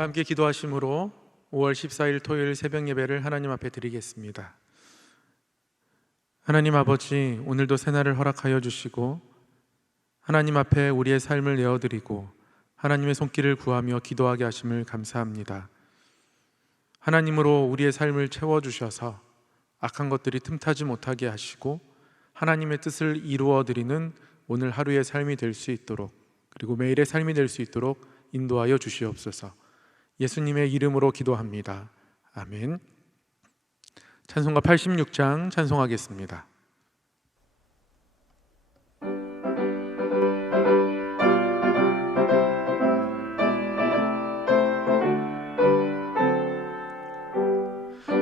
다 함께 기도하심으로 5월 14일 토요일 새벽 예배를 하나님 앞에 드리겠습니다. 하나님 아버지, 오늘도 새날을 허락하여 주시고 하나님 앞에 우리의 삶을 내어드리고 하나님의 손길을 구하며 기도하게 하심을 감사합니다. 하나님으로 우리의 삶을 채워주셔서 악한 것들이 틈타지 못하게 하시고 하나님의 뜻을 이루어드리는 오늘 하루의 삶이 될 수 있도록, 그리고 매일의 삶이 될 수 있도록 인도하여 주시옵소서. 예수님의 이름으로 기도합니다. 아멘. 찬송가 86장 찬송하겠습니다.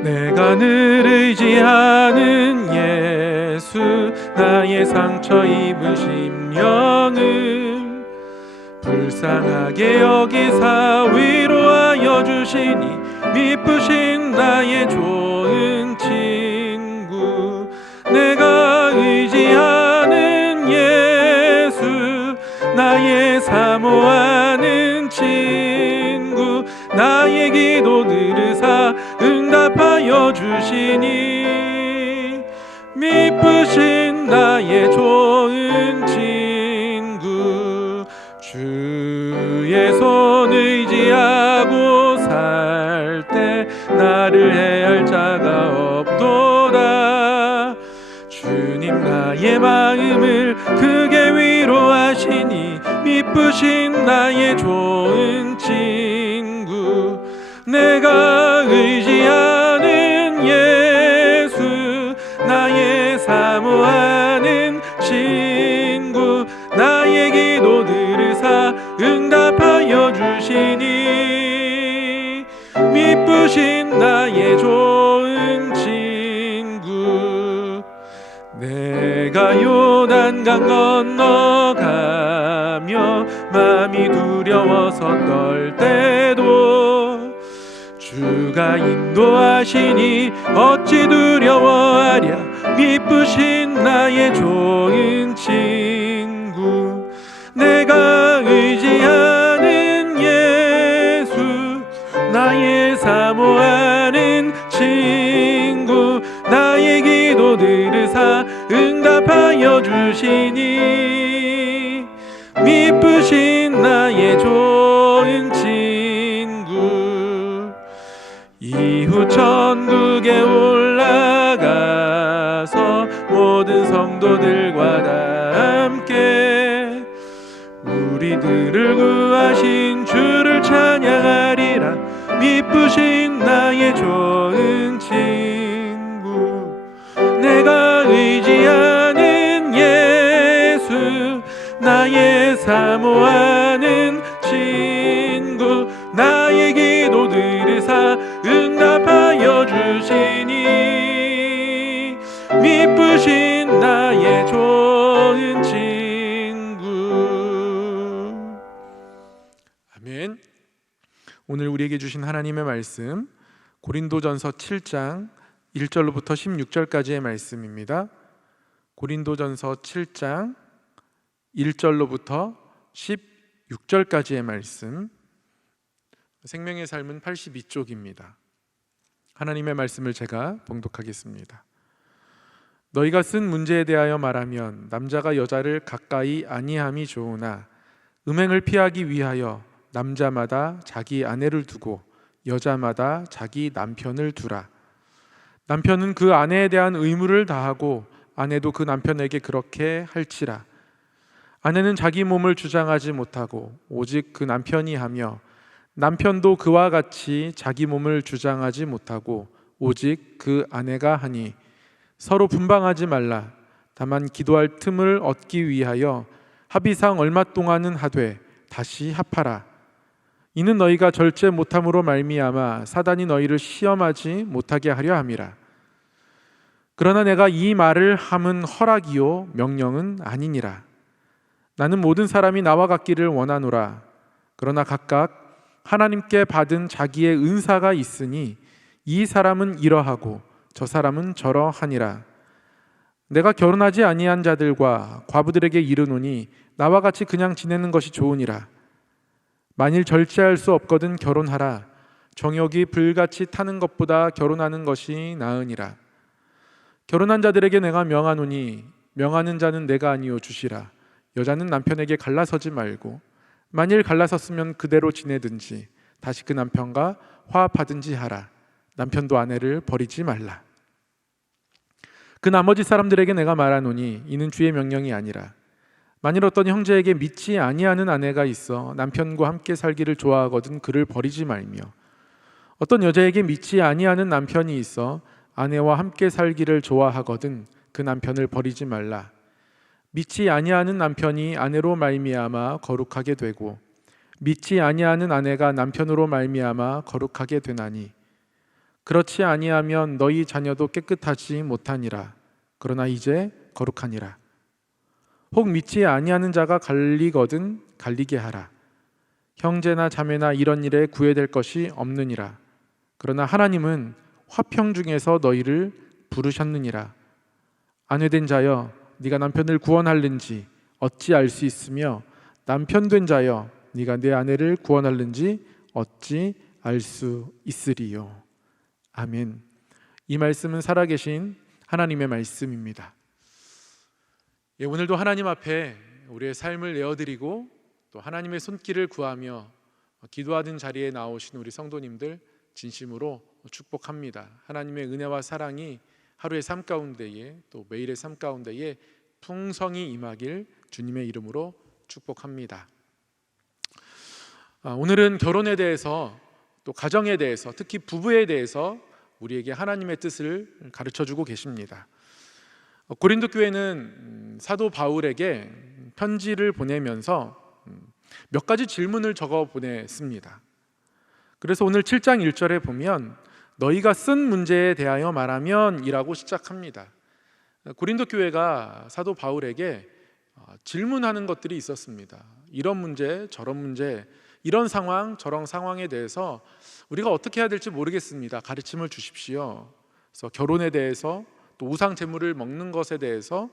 내가 늘 의지하는 예수, 나의 상처 입은 심령을 불쌍하게 여기사 위로하여 주시니 미쁘신 나의 좋은 친구. 내가 의지하는 예수, 나의 사모하는 친구. 나의 기도 들으사 응답하여 주시니 미쁘신 나의 좋은 친구. 주의 손 의지하고 살 때 나를 해할 자가 없도다. 주님 나의 마음을 크게 위로하시니 미쁘신 나의 좋은 친구. 내가 의지하는 예수, 나의 사모하는 친구. 나의 기도 들으사 응답하여 주시니 미쁘신 나의 좋은 친구. 내가 요단강 건너가며 마음이 두려워서 떨 때도 주가 인도하시니 어찌 두려워하랴. 미쁘신 나의 좋은 친구. 내가 의지하는 예수, 나의 사모하는 친구. 나의 기도 들으사 응답하여 주시니 미쁘신 나의 좋은 친구. 이후 천국에 올라가서 모든 성도들과 다 함께 우리들을 구하신 주를 찬양하리라. 미쁘신 나의 좋은 친구. 내가 의지하는 예수, 나의 사모하는 친구. 나의 기도 들으사 응답하여 주시니 미쁘신 나의 좋은 친구. 아멘. 오늘 우리에게 주신 하나님의 말씀, 고린도전서 7장 1절로부터 16절까지의 말씀입니다. 고린도전서 7장 1절로부터 16절까지의 말씀, 생명의 삶은 82쪽입니다. 하나님의 말씀을 제가 봉독하겠습니다. 너희가 쓴 문제에 대하여 말하면 남자가 여자를 가까이 아니함이 좋으나 음행을 피하기 위하여 남자마다 자기 아내를 두고 여자마다 자기 남편을 두라. 남편은 그 아내에 대한 의무를 다하고 아내도 그 남편에게 그렇게 할지라. 아내는 자기 몸을 주장하지 못하고 오직 그 남편이 하며 남편도 그와 같이 자기 몸을 주장하지 못하고 오직 그 아내가 하니 서로 분방하지 말라. 다만 기도할 틈을 얻기 위하여 합의상 얼마 동안은 하되 다시 합하라. 이는 너희가 절제 못함으로 말미암아 사단이 너희를 시험하지 못하게 하려 함이라. 그러나 내가 이 말을 함은 허락이요 명령은 아니니라. 나는 모든 사람이 나와 같기를 원하노라. 그러나 각각 하나님께 받은 자기의 은사가 있으니 이 사람은 이러하고 저 사람은 저러하니라. 내가 결혼하지 아니한 자들과 과부들에게 이르노니 나와 같이 그냥 지내는 것이 좋으니라. 만일 절제할 수 없거든 결혼하라. 정욕이 불같이 타는 것보다 결혼하는 것이 나으니라. 결혼한 자들에게 내가 명하노니 명하는 자는 내가 아니요 주시라. 여자는 남편에게 갈라서지 말고 만일 갈라섰으면 그대로 지내든지 다시 그 남편과 화합하든지 하라. 남편도 아내를 버리지 말라. 그 나머지 사람들에게 내가 말하노니 이는 주의 명령이 아니라 만일 어떤 형제에게 믿지 아니하는 아내가 있어 남편과 함께 살기를 좋아하거든 그를 버리지 말며 어떤 여자에게 믿지 아니하는 남편이 있어 아내와 함께 살기를 좋아하거든 그 남편을 버리지 말라. 믿지 아니하는 남편이 아내로 말미암아 거룩하게 되고 믿지 아니하는 아내가 남편으로 말미암아 거룩하게 되나니 그렇지 아니하면 너희 자녀도 깨끗하지 못하니라. 그러나 이제 거룩하니라. 혹 믿지 아니하는 자가 갈리거든 갈리게 하라. 형제나 자매나 이런 일에 구애될 것이 없느니라. 그러나 하나님은 화평 중에서 너희를 부르셨느니라. 아내된 자여 네가 남편을 구원할는지 어찌 알 수 있으며 남편 된 자여 네가 내 아내를 구원할는지 어찌 알 수 있으리요. 아멘. 이 말씀은 살아계신 하나님의 말씀입니다. 오늘도 하나님 앞에 우리의 삶을 내어드리고 또 하나님의 손길을 구하며 기도하던 자리에 나오신 우리 성도님들 진심으로 축복합니다. 하나님의 은혜와 사랑이 하루의 삶 가운데에 또 매일의 삶 가운데에 풍성히 임하길 주님의 이름으로 축복합니다. 오늘은 결혼에 대해서 또 가정에 대해서 특히 부부에 대해서 우리에게 하나님의 뜻을 가르쳐주고 계십니다. 고린도 교회는 사도 바울에게 편지를 보내면서 몇 가지 질문을 적어 보냈습니다. 그래서 오늘 7장 1절에 보면 너희가 쓴 문제에 대하여 말하면 이라고 시작합니다. 고린도 교회가 사도 바울에게 질문하는 것들이 있었습니다. 이런 문제, 저런 문제, 이런 상황, 저런 상황에 대해서 우리가 어떻게 해야 될지 모르겠습니다. 가르침을 주십시오. 그래서 결혼에 대해서 또 우상 제물을 먹는 것에 대해서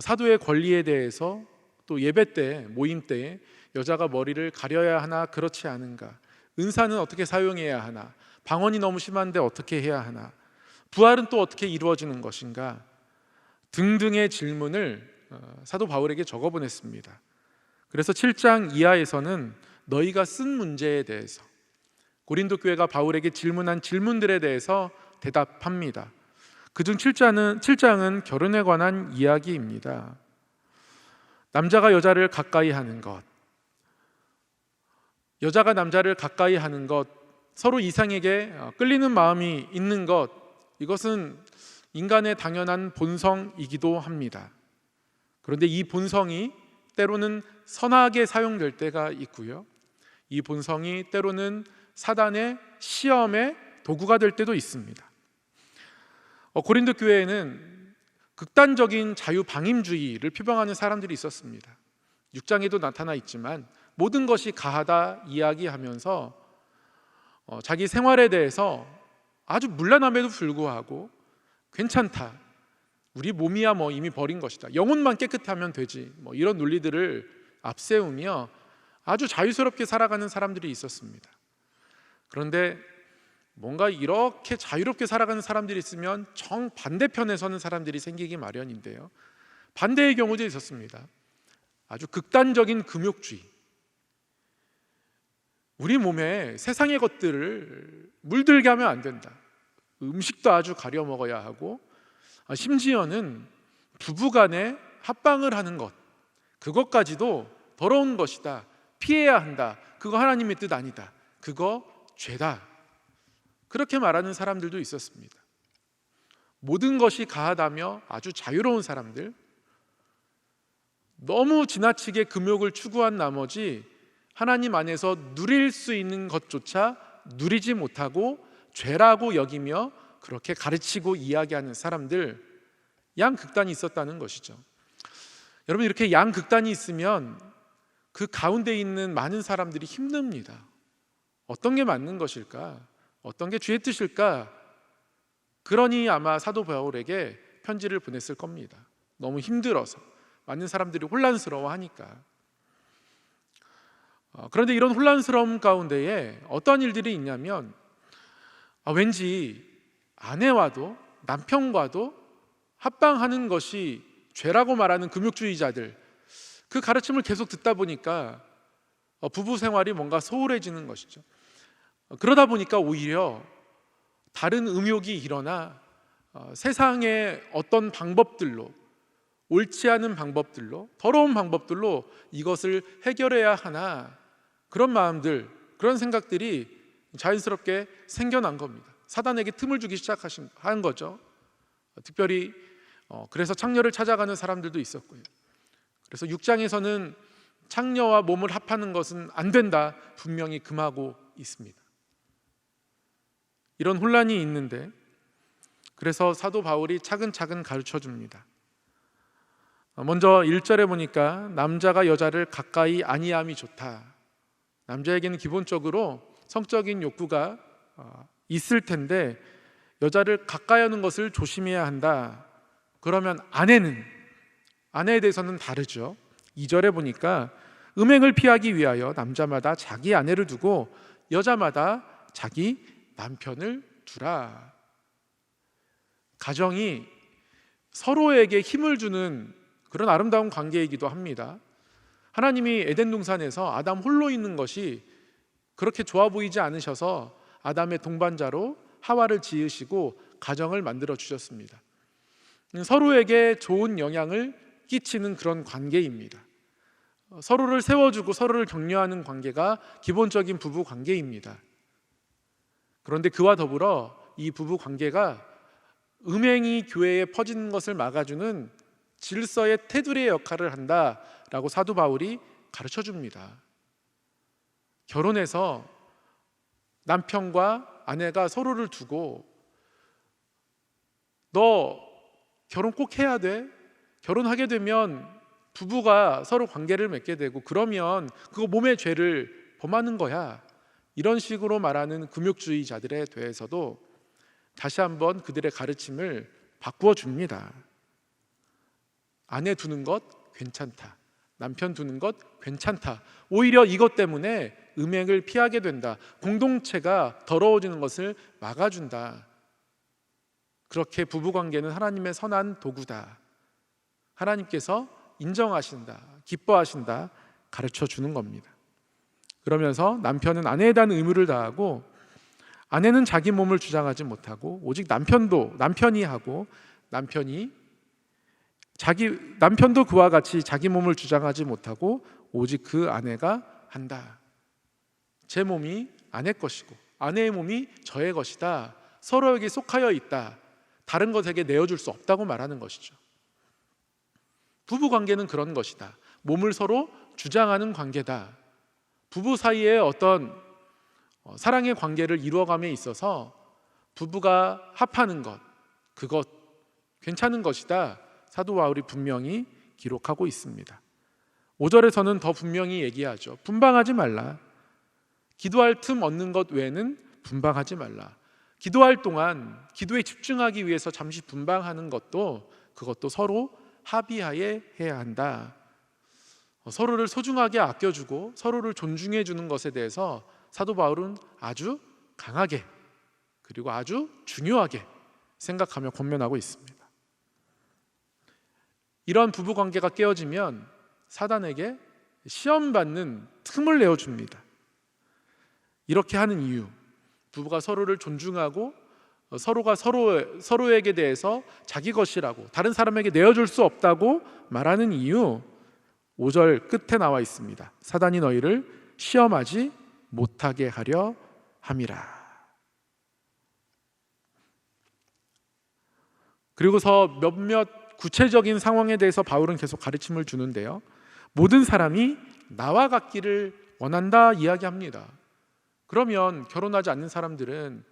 사도의 권리에 대해서 또 예배 때 모임 때 여자가 머리를 가려야 하나 그렇지 않은가, 은사는 어떻게 사용해야 하나, 방언이 너무 심한데 어떻게 해야 하나, 부활은 또 어떻게 이루어지는 것인가 등등의 질문을 사도 바울에게 적어보냈습니다. 그래서 7장 이하에서는 너희가 쓴 문제에 대해서 고린도 교회가 바울에게 질문한 질문들에 대해서 대답합니다. 그중 7장은 결혼에 관한 이야기입니다. 남자가 여자를 가까이 하는 것, 여자가 남자를 가까이 하는 것, 서로 이상에게 끌리는 마음이 있는 것, 이것은 인간의 당연한 본성이기도 합니다. 그런데 이 본성이 때로는 선하게 사용될 때가 있고요, 이 본성이 때로는 사단의 시험의 도구가 될 때도 있습니다. 고린도 교회에는 극단적인 자유방임주의를 표방하는 사람들이 있었습니다. 6장에도 나타나 있지만 모든 것이 가하다 이야기하면서 자기 생활에 대해서 아주 문란함에도 불구하고 괜찮다, 우리 몸이야 뭐 이미 버린 것이다, 영혼만 깨끗하면 되지, 뭐 이런 논리들을 앞세우며 아주 자유스럽게 살아가는 사람들이 있었습니다. 그런데 뭔가 이렇게 자유롭게 살아가는 사람들이 있으면 정반대편에 서는 사람들이 생기기 마련인데요, 반대의 경우도 있었습니다. 아주 극단적인 금욕주의, 우리 몸에 세상의 것들을 물들게 하면 안 된다, 음식도 아주 가려 먹어야 하고, 심지어는 부부간에 합방을 하는 것, 그것까지도 더러운 것이다, 피해야 한다, 그거 하나님의 뜻 아니다, 그거 죄다, 그렇게 말하는 사람들도 있었습니다. 모든 것이 가하다며 아주 자유로운 사람들, 너무 지나치게 금욕을 추구한 나머지 하나님 안에서 누릴 수 있는 것조차 누리지 못하고 죄라고 여기며 그렇게 가르치고 이야기하는 사람들, 양극단이 있었다는 것이죠. 여러분, 이렇게 양극단이 있으면 그 가운데 있는 많은 사람들이 힘듭니다. 어떤 게 맞는 것일까? 어떤 게 주의 뜻일까? 그러니 아마 사도 바울에게 편지를 보냈을 겁니다. 너무 힘들어서, 많은 사람들이 혼란스러워하니까. 그런데 이런 혼란스러움 가운데에 어떤 일들이 있냐면 왠지 아내와도 남편과도 합방하는 것이 죄라고 말하는 금욕주의자들, 그 가르침을 계속 듣다 보니까 부부 생활이 뭔가 소홀해지는 것이죠. 그러다 보니까 오히려 다른 음욕이 일어나 세상의 어떤 방법들로, 옳지 않은 방법들로, 더러운 방법들로 이것을 해결해야 하나, 그런 마음들, 그런 생각들이 자연스럽게 생겨난 겁니다. 사단에게 틈을 주기 시작한 거죠. 특별히 그래서 창녀를 찾아가는 사람들도 있었고요. 그래서 6장에서는 창녀와 몸을 합하는 것은 안 된다 분명히 금하고 있습니다. 이런 혼란이 있는데, 그래서 사도 바울이 차근차근 가르쳐 줍니다. 먼저 1절에 보니까 남자가 여자를 가까이 아니함이 좋다. 남자에게는 기본적으로 성적인 욕구가 있을 텐데 여자를 가까이 하는 것을 조심해야 한다. 그러면 아내에 대해서는 다르죠. 2절에 보니까 음행을 피하기 위하여 남자마다 자기 아내를 두고 여자마다 자기 남편을 두라. 가정이 서로에게 힘을 주는 그런 아름다운 관계이기도 합니다. 하나님이 에덴 동산에서 아담 홀로 있는 것이 그렇게 좋아 보이지 않으셔서 아담의 동반자로 하와를 지으시고 가정을 만들어 주셨습니다. 서로에게 좋은 영향을 끼치는 그런 관계입니다. 서로를 세워주고 서로를 격려하는 관계가 기본적인 부부 관계입니다. 그런데 그와 더불어 이 부부 관계가 음행이 교회에 퍼지는 것을 막아주는 질서의 테두리의 역할을 한다라고 사도 바울이 가르쳐 줍니다. 결혼해서 남편과 아내가 서로를 두고 너 결혼 꼭 해야 돼? 결혼하게 되면 부부가 서로 관계를 맺게 되고 그러면 그거 몸의 죄를 범하는 거야. 이런 식으로 말하는 금욕주의자들에 대해서도 다시 한번 그들의 가르침을 바꾸어 줍니다. 아내 두는 것 괜찮다. 남편 두는 것 괜찮다. 오히려 이것 때문에 음행을 피하게 된다. 공동체가 더러워지는 것을 막아준다. 그렇게 부부관계는 하나님의 선한 도구다. 하나님께서 인정하신다, 기뻐하신다, 가르쳐 주는 겁니다. 그러면서 남편은 아내에 대한 의무를 다하고 아내는 자기 몸을 주장하지 못하고 오직 남편이 하고 남편도 그와 같이 자기 몸을 주장하지 못하고 오직 그 아내가 한다. 제 몸이 아내 것이고 아내의 몸이 저의 것이다. 서로에게 속하여 있다. 다른 것에게 내어줄 수 없다고 말하는 것이죠. 부부관계는 그런 것이다. 몸을 서로 주장하는 관계다. 부부 사이에 어떤 사랑의 관계를 이루어감에 있어서 부부가 합하는 것, 그것 괜찮은 것이다. 사도 바울이 분명히 기록하고 있습니다. 5절에서는 더 분명히 얘기하죠. 분방하지 말라. 기도할 틈 얻는 것 외에는 분방하지 말라. 기도할 동안 기도에 집중하기 위해서 잠시 분방하는 그것도 서로 합의하에 해야 한다. 서로를 소중하게 아껴주고 서로를 존중해 주는 것에 대해서 사도 바울은 아주 강하게 그리고 아주 중요하게 생각하며 권면하고 있습니다. 이런 부부관계가 깨어지면 사단에게 시험받는 틈을 내어줍니다. 이렇게 하는 이유, 부부가 서로를 존중하고 서로가 서로에게 대해서 자기 것이라고 다른 사람에게 내어줄 수 없다고 말하는 이유, 5절 끝에 나와 있습니다. 사단이 너희를 시험하지 못하게 하려 함이라. 그리고서 몇몇 구체적인 상황에 대해서 바울은 계속 가르침을 주는데요. 모든 사람이 나와 같기를 원한다 이야기합니다. 그러면 결혼하지 않는 사람들은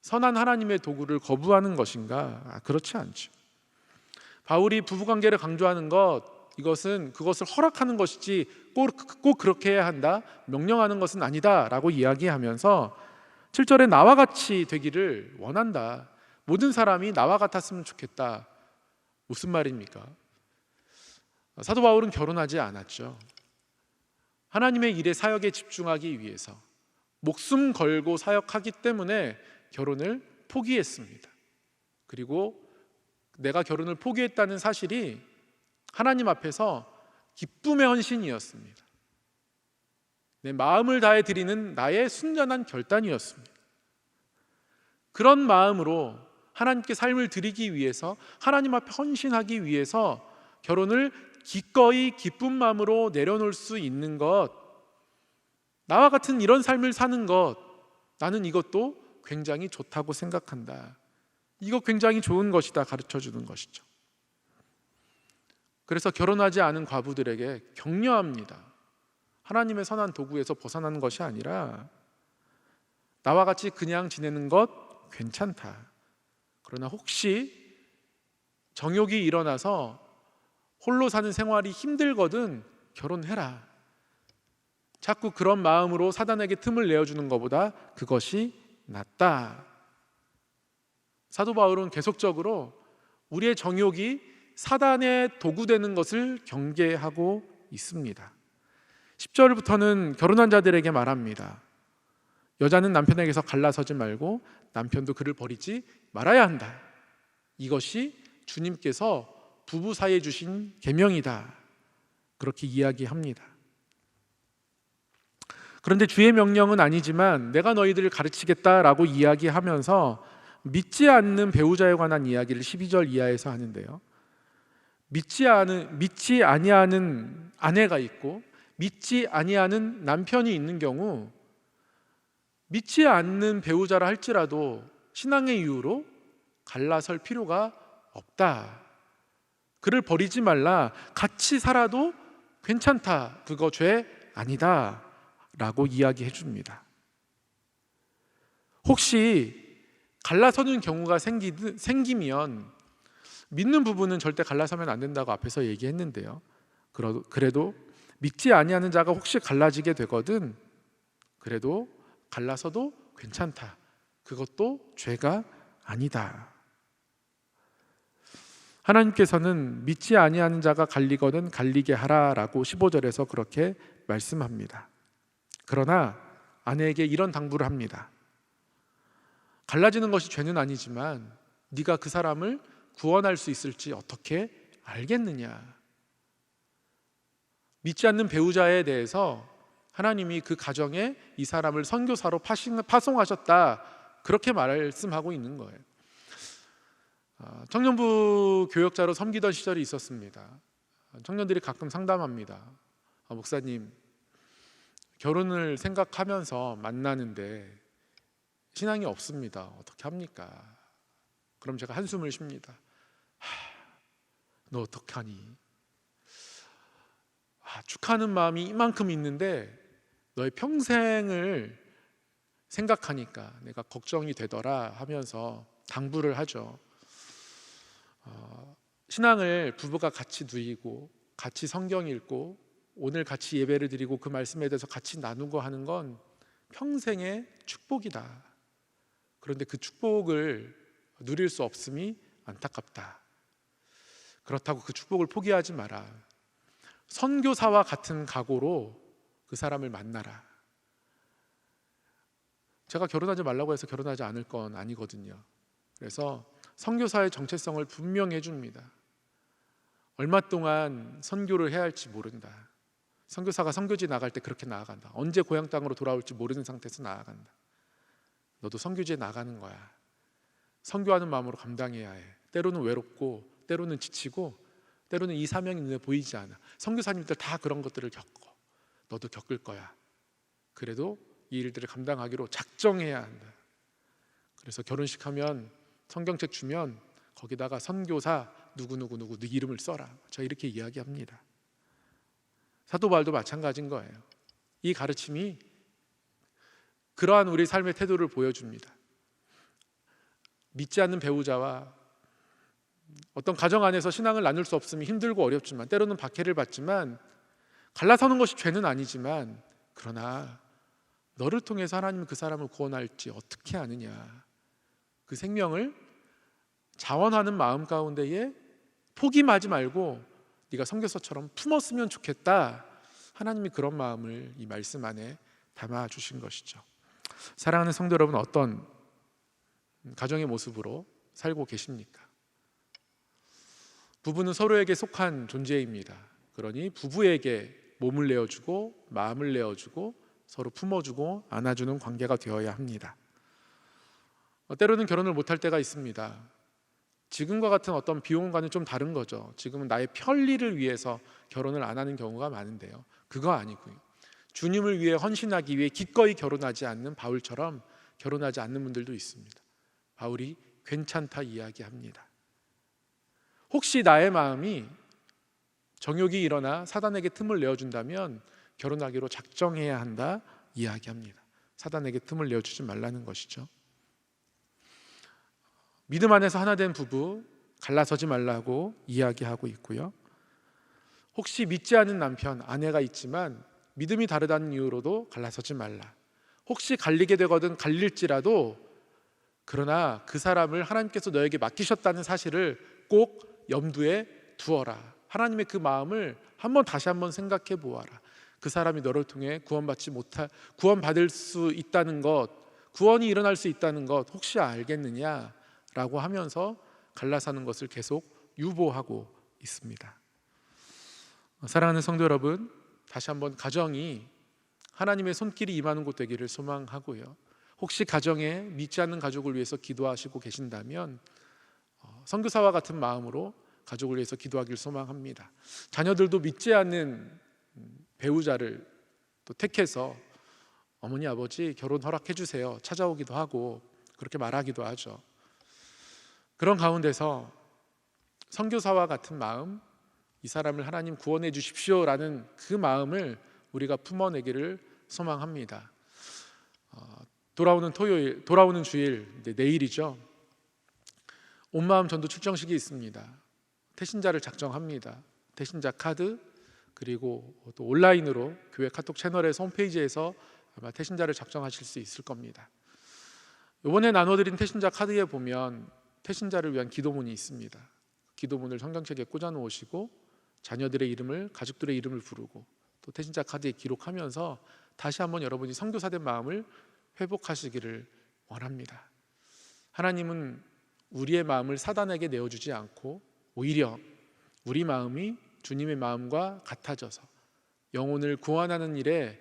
선한 하나님의 도구를 거부하는 것인가? 그렇지 않죠. 바울이 부부관계를 강조하는 이것은 그것을 허락하는 것이지 꼭 그렇게 해야 한다, 명령하는 것은 아니다 라고 이야기하면서 7절에 나와 같이 되기를 원한다. 모든 사람이 나와 같았으면 좋겠다. 무슨 말입니까? 사도 바울은 결혼하지 않았죠. 하나님의 일에 사역에 집중하기 위해서 목숨 걸고 사역하기 때문에 결혼을 포기했습니다. 그리고 내가 결혼을 포기했다는 사실이 하나님 앞에서 기쁨의 헌신이었습니다. 내 마음을 다해 드리는 나의 순전한 결단이었습니다. 그런 마음으로 하나님께 삶을 드리기 위해서, 하나님 앞에 헌신하기 위해서 결혼을 기꺼이 기쁜 마음으로 내려놓을 수 있는 것, 나와 같은 이런 삶을 사는 것, 나는 이것도 굉장히 좋다고 생각한다. 이거 굉장히 좋은 것이다 가르쳐 주는 것이죠. 그래서 결혼하지 않은 과부들에게 격려합니다. 하나님의 선한 도구에서 벗어나는 것이 아니라 나와 같이 그냥 지내는 것 괜찮다. 그러나 혹시 정욕이 일어나서 홀로 사는 생활이 힘들거든 결혼해라. 자꾸 그런 마음으로 사단에게 틈을 내어주는 것보다 그것이 낫다. 사도 바울은 계속적으로 우리의 정욕이 사단의 도구되는 것을 경계하고 있습니다. 10절부터는 결혼한 자들에게 말합니다. 여자는 남편에게서 갈라서지 말고 남편도 그를 버리지 말아야 한다. 이것이 주님께서 부부 사이에 주신 계명이다. 그렇게 이야기합니다. 그런데 주의 명령은 아니지만 내가 너희들을 가르치겠다라고 이야기하면서 믿지 않는 배우자에 관한 이야기를 12절 이하에서 하는데요. 믿지 아니하는 아내가 있고 믿지 아니하는 남편이 있는 경우, 믿지 않는 배우자라 할지라도 신앙의 이유로 갈라설 필요가 없다. 그를 버리지 말라. 같이 살아도 괜찮다. 그거 죄 아니다. 라고 이야기해 줍니다. 혹시 갈라서는 경우가 생기면 믿는 부부는 절대 갈라서면 안 된다고 앞에서 얘기했는데요. 그래도 믿지 아니하는 자가 혹시 갈라지게 되거든 그래도 갈라서도 괜찮다. 그것도 죄가 아니다. 하나님께서는 믿지 아니하는 자가 갈리거든 갈리게 하라라고 15절에서 그렇게 말씀합니다. 그러나 아내에게 이런 당부를 합니다. 갈라지는 것이 죄는 아니지만 네가 그 사람을 구원할 수 있을지 어떻게 알겠느냐. 믿지 않는 배우자에 대해서 하나님이 그 가정에 이 사람을 선교사로 파송하셨다. 그렇게 말씀하고 있는 거예요. 청년부 교역자로 섬기던 시절이 있었습니다. 청년들이 가끔 상담합니다. 목사님, 결혼을 생각하면서 만나는데 신앙이 없습니다. 어떻게 합니까? 그럼 제가 한숨을 쉽니다. 너 어떡하니? 축하하는 마음이 이만큼 있는데 너의 평생을 생각하니까 내가 걱정이 되더라 하면서 당부를 하죠. 신앙을 부부가 같이 누리고 같이 성경 읽고 오늘 같이 예배를 드리고 그 말씀에 대해서 같이 나누고 하는 건 평생의 축복이다. 그런데 그 축복을 누릴 수 없음이 안타깝다. 그렇다고 그 축복을 포기하지 마라. 선교사와 같은 각오로 그 사람을 만나라. 제가 결혼하지 말라고 해서 결혼하지 않을 건 아니거든요. 그래서 선교사의 정체성을 분명히 해줍니다. 얼마 동안 선교를 해야 할지 모른다. 선교사가 선교지 나갈 때 그렇게 나아간다. 언제 고향 땅으로 돌아올지 모르는 상태에서 나아간다. 너도 선교지에 나가는 거야. 선교하는 마음으로 감당해야 해. 때로는 외롭고 때로는 지치고 때로는 이 사명이 눈에 보이지 않아. 선교사님들 다 그런 것들을 겪어. 너도 겪을 거야. 그래도 이 일들을 감당하기로 작정해야 한다. 그래서 결혼식 하면 성경책 주면 거기다가 선교사 누구누구 네 이름을 써라. 제가 이렇게 이야기합니다. 사도 바울도 마찬가지인 거예요. 이 가르침이 그러한 우리 삶의 태도를 보여줍니다. 믿지 않는 배우자와 어떤 가정 안에서 신앙을 나눌 수 없으면 힘들고 어렵지만 때로는 박해를 받지만 갈라서는 것이 죄는 아니지만 그러나 너를 통해서 하나님은 그 사람을 구원할지 어떻게 아느냐. 그 생명을 자원하는 마음 가운데에 포기하지 말고 네가 선교사처럼 품었으면 좋겠다. 하나님이 그런 마음을 이 말씀 안에 담아 주신 것이죠. 사랑하는 성도 여러분, 어떤 가정의 모습으로 살고 계십니까? 부부는 서로에게 속한 존재입니다. 그러니 부부에게 몸을 내어주고 마음을 내어주고 서로 품어주고 안아주는 관계가 되어야 합니다. 때로는 결혼을 못할 때가 있습니다. 지금과 같은 어떤 비용과는 좀 다른 거죠. 지금은 나의 편리를 위해서 결혼을 안 하는 경우가 많은데요, 그거 아니고요, 주님을 위해 헌신하기 위해 기꺼이 결혼하지 않는 바울처럼 결혼하지 않는 분들도 있습니다. 바울이 괜찮다 이야기합니다. 혹시 나의 마음이 정욕이 일어나 사단에게 틈을 내어준다면 결혼하기로 작정해야 한다 이야기합니다. 사단에게 틈을 내어주지 말라는 것이죠. 믿음 안에서 하나 된 부부 갈라서지 말라고 이야기하고 있고요, 혹시 믿지 않은 남편, 아내가 있지만 믿음이 다르다는 이유로도 갈라서지 말라. 혹시 갈리게 되거든 갈릴지라도 그러나 그 사람을 하나님께서 너에게 맡기셨다는 사실을 꼭 염두에 두어라. 하나님의 그 마음을 다시 한번 생각해 보아라. 그 사람이 너를 통해 구원받을 수 있다는 것, 구원이 일어날 수 있다는 것 혹시 알겠느냐? 라고 하면서 갈라서는 것을 계속 유보하고 있습니다. 사랑하는 성도 여러분, 다시 한번 가정이 하나님의 손길이 임하는 곳 되기를 소망하고요, 혹시 가정에 믿지 않는 가족을 위해서 기도하시고 계신다면 선교사와 같은 마음으로 가족을 위해서 기도하기를 소망합니다. 자녀들도 믿지 않는 배우자를 또 택해서 어머니 아버지 결혼 허락해 주세요 찾아오기도 하고 그렇게 말하기도 하죠. 그런 가운데서 선교사와 같은 마음, 이 사람을 하나님 구원해 주십시오라는 그 마음을 우리가 품어내기를 소망합니다. 돌아오는 주일, 내일이죠. 온마음 전도 출정식이 있습니다. 태신자를 작정합니다. 태신자 카드, 그리고 또 온라인으로 교회 카톡 채널에서 홈페이지에서 아마 태신자를 작정하실 수 있을 겁니다. 이번에 나눠드린 태신자 카드에 보면 태신자를 위한 기도문이 있습니다. 기도문을 성경책에 꽂아 놓으시고 자녀들의 이름을, 가족들의 이름을 부르고 또 태신자 카드에 기록하면서 다시 한번 여러분이 선교사된 마음을 회복하시기를 원합니다. 하나님은 우리의 마음을 사단에게 내어주지 않고 오히려 우리 마음이 주님의 마음과 같아져서 영혼을 구원하는 일에,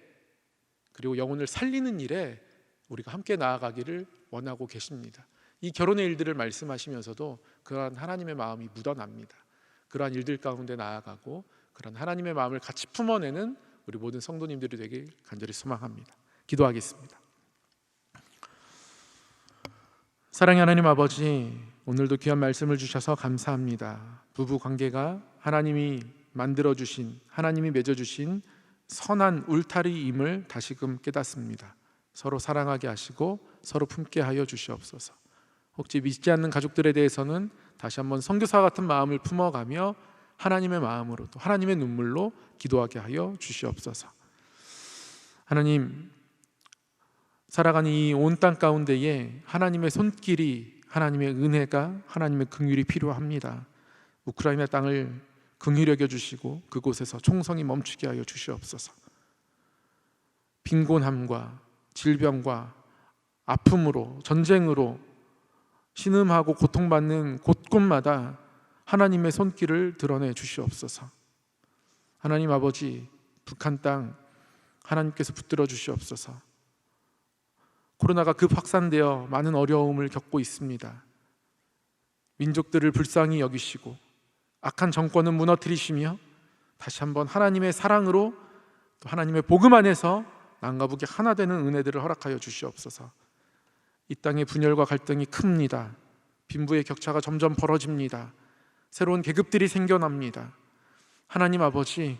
그리고 영혼을 살리는 일에 우리가 함께 나아가기를 원하고 계십니다. 이 결혼의 일들을 말씀하시면서도 그러한 하나님의 마음이 묻어납니다. 그러한 일들 가운데 나아가고 그러한 하나님의 마음을 같이 품어내는 우리 모든 성도님들이 되길 간절히 소망합니다. 기도하겠습니다. 사랑의 하나님 아버지, 오늘도 귀한 말씀을 주셔서 감사합니다. 부부 관계가 하나님이 만들어주신, 하나님이 맺어주신 선한 울타리임을 다시금 깨닫습니다. 서로 사랑하게 하시고 서로 품게 하여 주시옵소서. 혹시 믿지 않는 가족들에 대해서는 다시 한번 선교사 같은 마음을 품어가며 하나님의 마음으로 또 하나님의 눈물로 기도하게 하여 주시옵소서. 하나님, 살아가는 이 온 땅 가운데에 하나님의 손길이, 하나님의 은혜가, 하나님의 긍휼이 필요합니다. 우크라이나 땅을 긍휼히 여겨주시고 그곳에서 총성이 멈추게 하여 주시옵소서. 빈곤함과 질병과 아픔으로, 전쟁으로 신음하고 고통받는 곳곳마다 하나님의 손길을 드러내 주시옵소서. 하나님 아버지, 북한 땅 하나님께서 붙들어 주시옵소서. 코로나가 급 확산되어 많은 어려움을 겪고 있습니다. 민족들을 불쌍히 여기시고 악한 정권은 무너뜨리시며 다시 한번 하나님의 사랑으로 또 하나님의 복음 안에서 남과 북이 하나 되는 은혜들을 허락하여 주시옵소서. 이 땅의 분열과 갈등이 큽니다. 빈부의 격차가 점점 벌어집니다. 새로운 계급들이 생겨납니다. 하나님 아버지,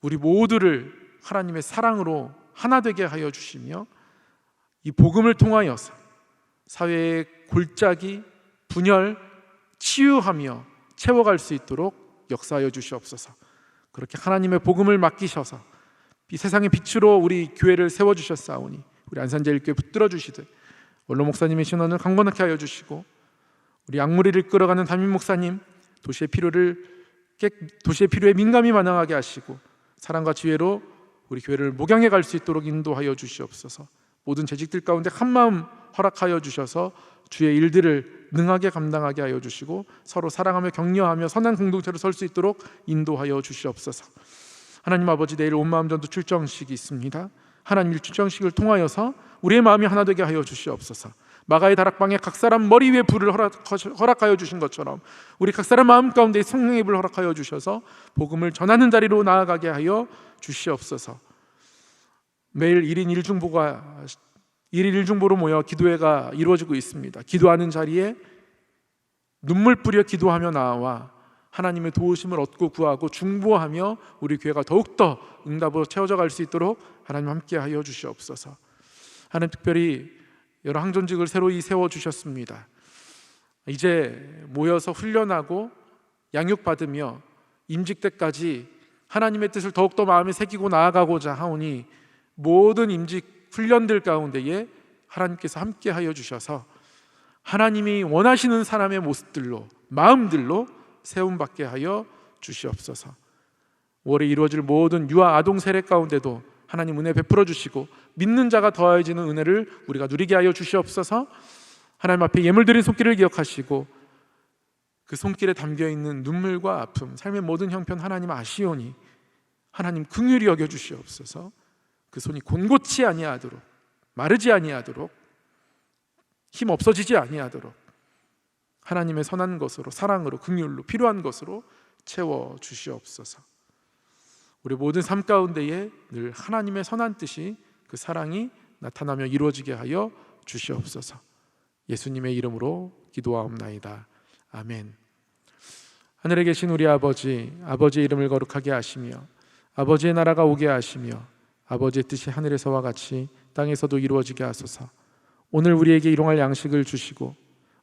우리 모두를 하나님의 사랑으로 하나 되게 하여 주시며 이 복음을 통하여서 사회의 골짜기, 분열, 치유하며 채워갈 수 있도록 역사하여 주시옵소서. 그렇게 하나님의 복음을 맡기셔서 이 세상의 빛으로 우리 교회를 세워주셨사오니 우리 안산제일교회 붙들어 주시되 원로 목사님의 신원을 강건하게 하여 주시고 우리 악무리를 끌어가는 담임 목사님 도시의 필요에 민감히 반응하게 하시고 사랑과 지혜로 우리 교회를 목양해 갈 수 있도록 인도하여 주시옵소서. 모든 재직들 가운데 한마음 허락하여 주셔서 주의 일들을 능하게 감당하게 하여 주시고 서로 사랑하며 격려하며 선한 공동체로 설 수 있도록 인도하여 주시옵소서. 하나님 아버지, 내일 온마음 전도 출정식이 있습니다. 하나님, 이 출정식을 통하여서 우리의 마음이 하나 되게 하여 주시옵소서. 마가의 다락방에 각 사람 머리 위에 불을 허락하여 주신 것처럼 우리 각 사람 마음 가운데 성령의 불을 허락하여 주셔서 복음을 전하는 자리로 나아가게 하여 주시옵소서. 매일 1인 1중보로 모여 기도회가 이루어지고 있습니다. 기도하는 자리에 눈물 뿌려 기도하며 나와 하나님의 도우심을 얻고 구하고 중보하며 우리 교회가 더욱더 응답으로 채워져 갈 수 있도록 하나님 함께 하여 주시옵소서. 하나님, 특별히 여러 항전직을 새로이 세워주셨습니다. 이제 모여서 훈련하고 양육받으며 임직 때까지 하나님의 뜻을 더욱더 마음에 새기고 나아가고자 하오니 모든 임직 훈련들 가운데에 하나님께서 함께 하여 주셔서 하나님이 원하시는 사람의 모습들로, 마음들로 세움받게 하여 주시옵소서. 5월에 이루어질 모든 유아 아동 세례 가운데도 하나님 은혜 베풀어 주시고 믿는 자가 더해지는 은혜를 우리가 누리게 하여 주시옵소서. 하나님 앞에 예물 드린 손길을 기억하시고 그 손길에 담겨있는 눈물과 아픔, 삶의 모든 형편 하나님 아시오니 하나님 긍휼히 여겨 주시옵소서. 그 손이 곤고치 아니하도록, 마르지 아니하도록, 힘 없어지지 아니하도록 하나님의 선한 것으로, 사랑으로, 긍휼로, 필요한 것으로 채워 주시옵소서. 우리 모든 삶 가운데에 늘 하나님의 선한 뜻이, 그 사랑이 나타나며 이루어지게 하여 주시옵소서. 예수님의 이름으로 기도하옵나이다. 아멘. 하늘에 계신 우리 아버지, 아버지의 이름을 거룩하게 하시며 아버지의 나라가 오게 하시며 아버지의 뜻이 하늘에서와 같이 땅에서도 이루어지게 하소서. 오늘 우리에게 일용할 양식을 주시고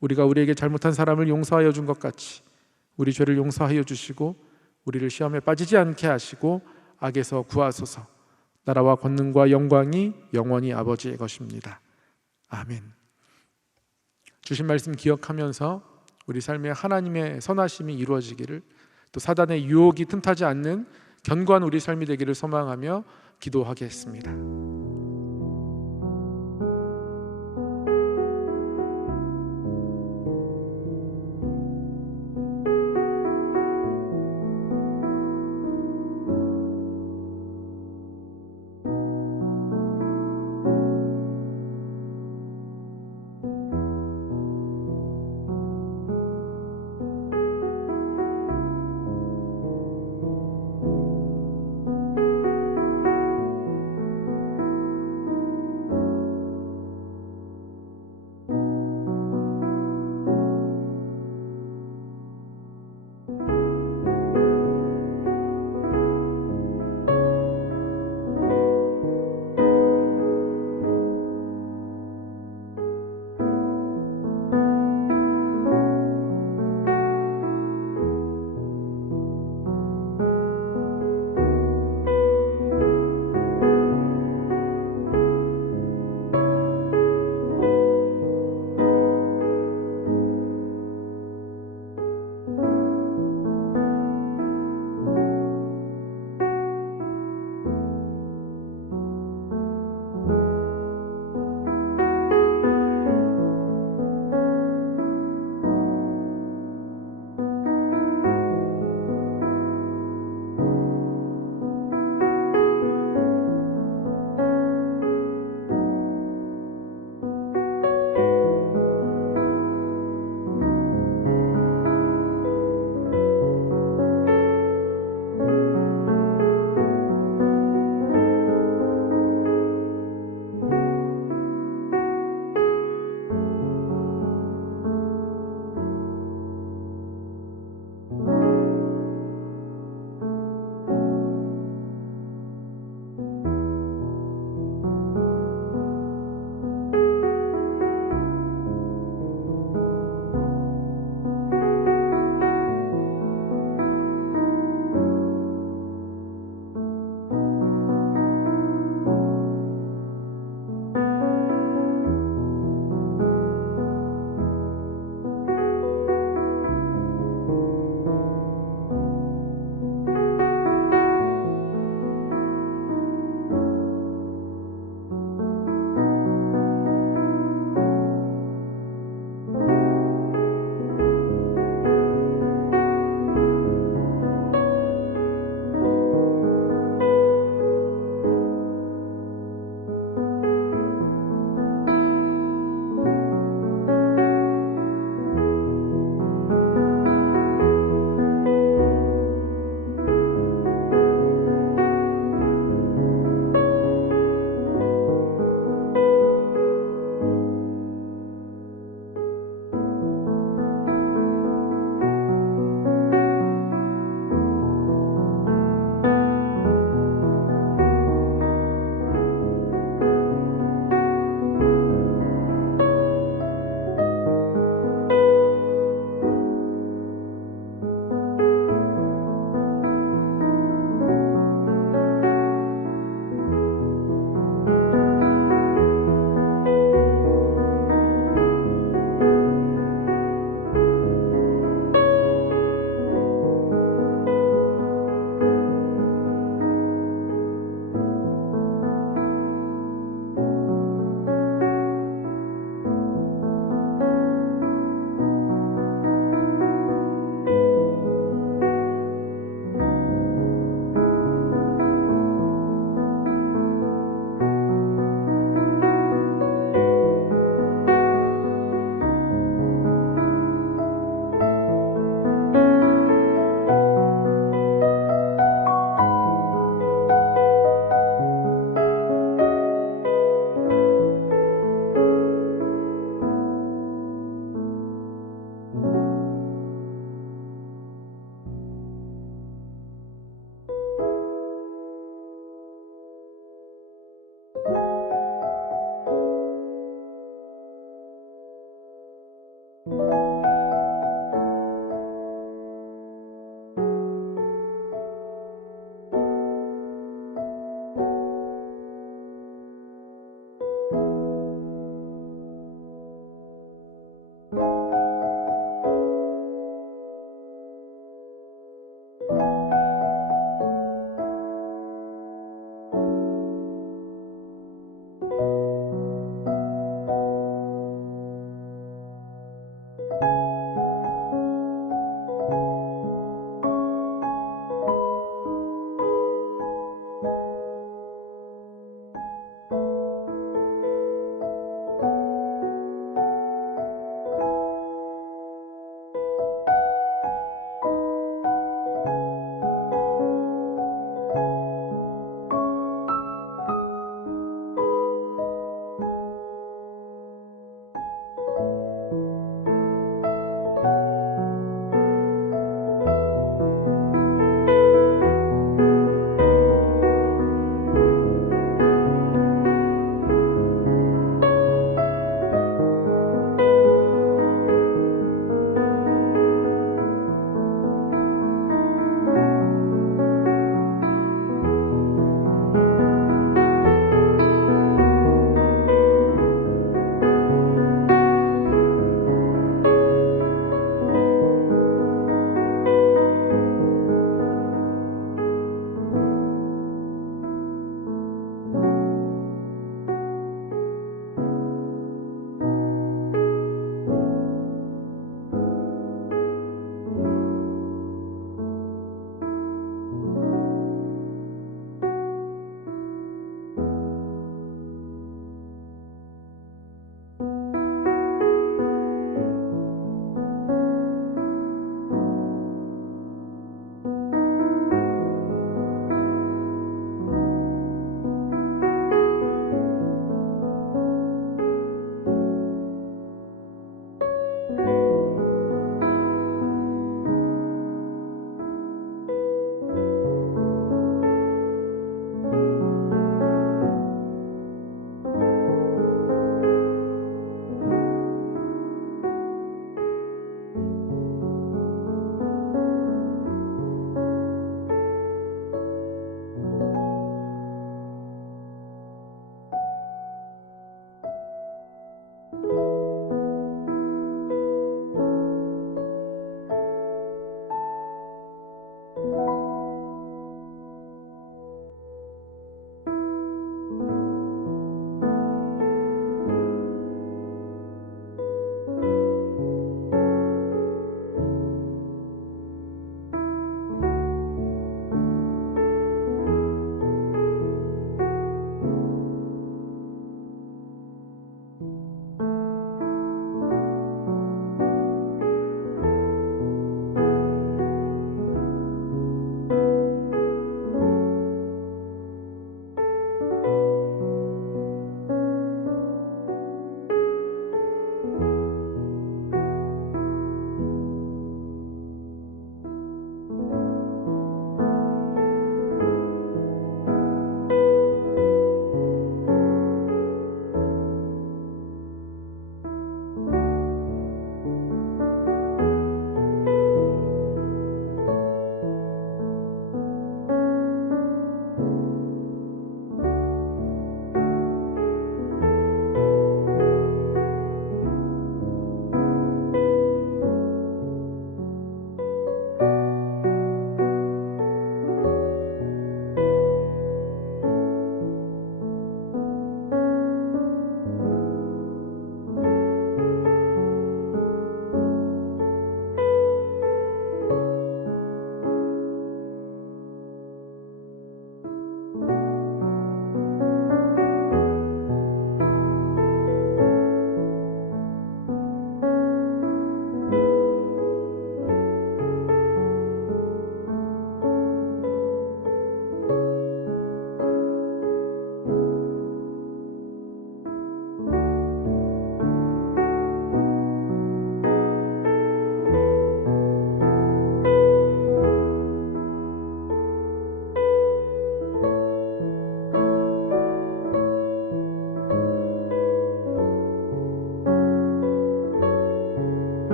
우리가 우리에게 잘못한 사람을 용서하여 준 것 같이 우리 죄를 용서하여 주시고 우리를 시험에 빠지지 않게 하시고 악에서 구하소서. 나라와 권능과 영광이 영원히 아버지의 것입니다. 아멘. 주신 말씀 기억하면서 우리 삶에 하나님의 선하심이 이루어지기를, 또 사단의 유혹이 틈타지 않는 견고한 우리 삶이 되기를 소망하며 기도하겠습니다.